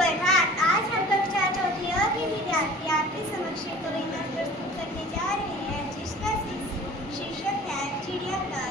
सुप्रभात। आज हम कक्षा चौथी अ के विद्यार्थी आपके समक्ष एक कविता प्रस्तुत करने जा रहे हैं जिसका शीर्षक है चिड़िया घर।